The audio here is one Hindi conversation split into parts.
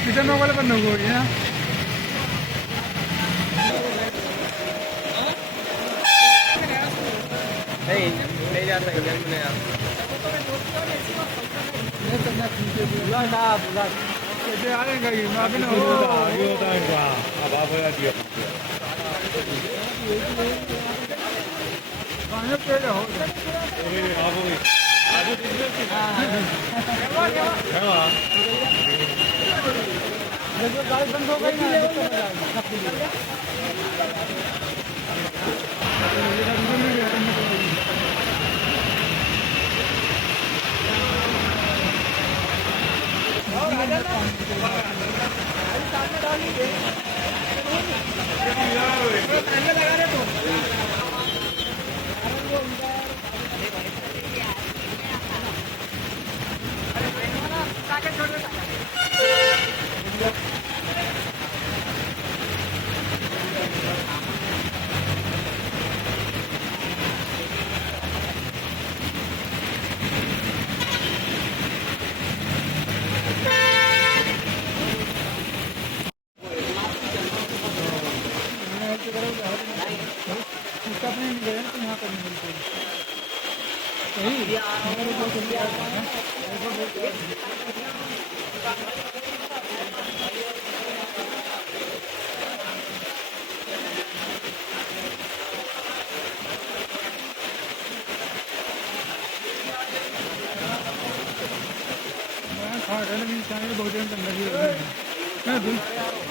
किचन वाले पर हो गई है नहीं जा सकते नहीं आप कैसे आएगा ये अभी ना अब आप दिया खाने पे हो गाड़ी बंद हो गई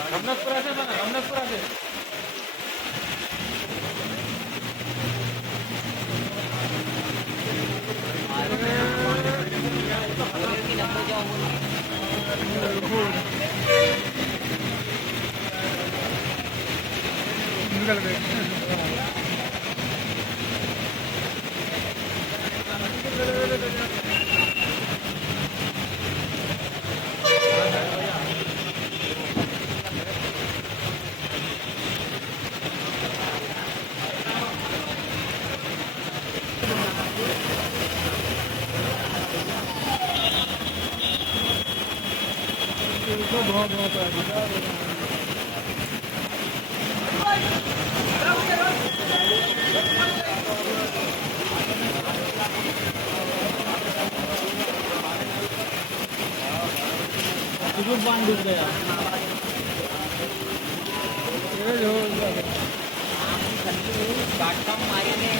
रमनाथपुरा से निकल गए। तो बहुत बहुत है। पान डूब गया ये जो काटता मारे ने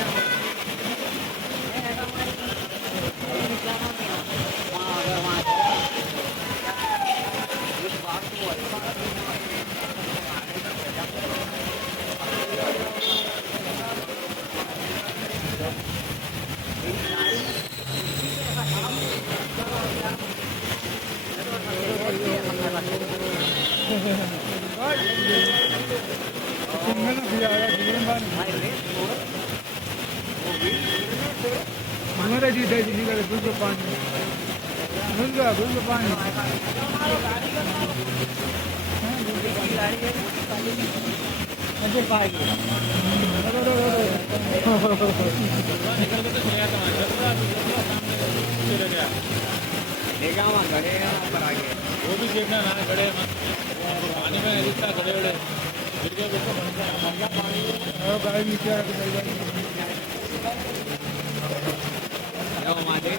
सिंगल भी आया जीवन बार हमारे जी दे जी का दूध का पानी दूध का पानी मुझे पाएगी लेगा वहाँ गड़े पर आ गए वो भी देखना ना खड़े पानी में रिश्ता खड़े खड़े गिर गए बिल्कुल पानी गाड़ी नीचे आके वहाँ दे